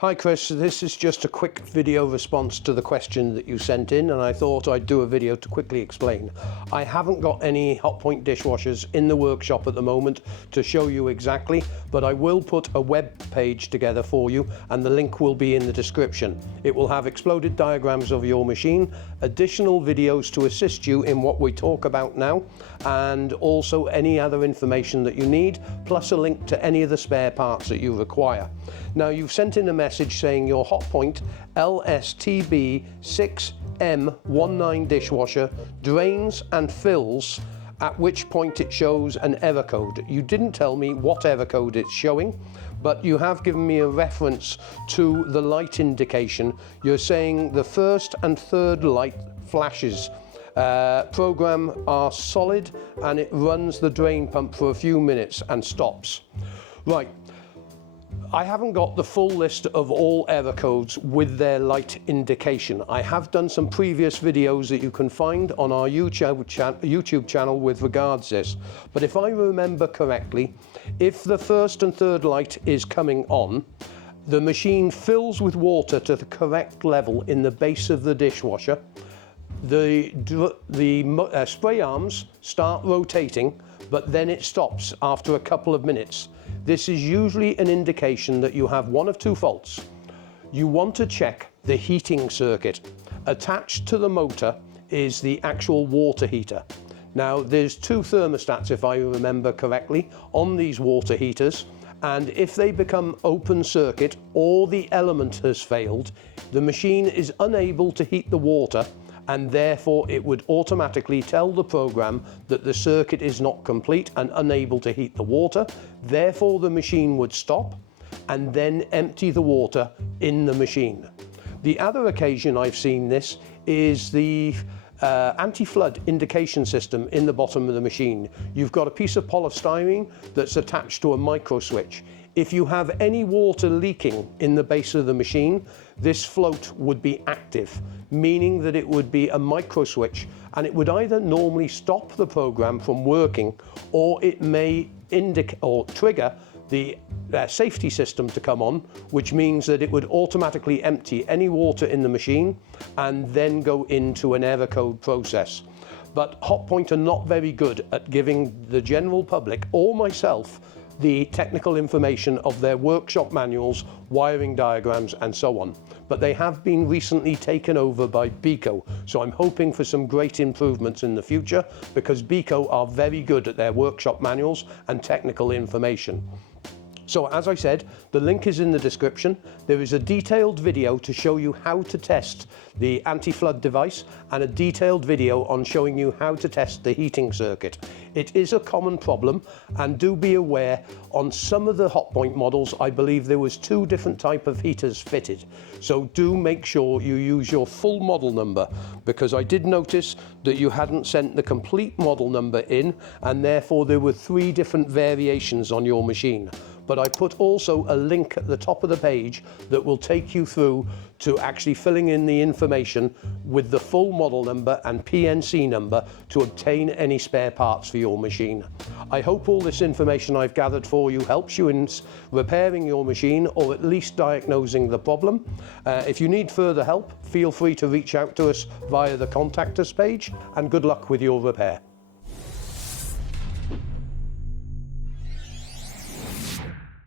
Hi Chris, this is just a quick video response to the question that you sent in, and I thought I'd do a video to quickly explain. I haven't got any Hotpoint dishwashers in the workshop at the moment to show you exactly, but I will put a web page together for you and the link will be in the description. It will have exploded diagrams of your machine, additional videos to assist you in what we talk about now, and also any other information that you need, plus a link to any of the spare parts that you require. Now, you've sent in a message saying your Hotpoint LSTB 6M19 dishwasher drains and fills, at which point it shows an error code. You didn't tell me what error code it's showing, but you have given me a reference to the light indication. You're saying the first and third light flashes program are solid and it runs the drain pump for a few minutes and stops. Right. I haven't got the full list of all error codes with their light indication. I have done some previous videos that you can find on our YouTube channel with regards to this. But if I remember correctly, if the first and third light is coming on, the machine fills with water to the correct level in the base of the dishwasher. The spray arms start rotating, but then it stops after a couple of minutes. This is usually an indication that you have one of two faults. You want to check the heating circuit. Attached to the motor is the actual water heater. Now, there's two thermostats, if I remember correctly, on these water heaters, and if they become open circuit or the element has failed, the machine is unable to heat the water, and therefore it would automatically tell the program that the circuit is not complete and unable to heat the water. Therefore the machine would stop and then empty the water in the machine. The other occasion I've seen this is the anti-flood indication system in the bottom of the machine. You've got a piece of polystyrene that's attached to a micro switch. If you have any water leaking in the base of the machine, this float would be active, meaning that it would be a micro switch, and it would either normally stop the program from working, or it may indicate or trigger the safety system to come on, which means that it would automatically empty any water in the machine and then go into an error code process. But Hotpoint are not very good at giving the general public or myself the technical information of their workshop manuals, wiring diagrams and so on. But they have been recently taken over by Beco, so I'm hoping for some great improvements in the future, because Beco are very good at their workshop manuals and technical information. So as I said, the link is in the description. There is a detailed video to show you how to test the anti-flood device and a detailed video on showing you how to test the heating circuit. It is a common problem, and do be aware, on some of the Hotpoint models, I believe there was two different types of heaters fitted. So do make sure you use your full model number, because I did notice that you hadn't sent the complete model number in, and therefore there were 3 different variations on your machine. But I put also a link at the top of the page that will take you through to actually filling in the information with the full model number and PNC number to obtain any spare parts for your machine. I hope all this information I've gathered for you helps you in repairing your machine, or at least diagnosing the problem. If you need further help, feel free to reach out to us via the contact us page, and good luck with your repair.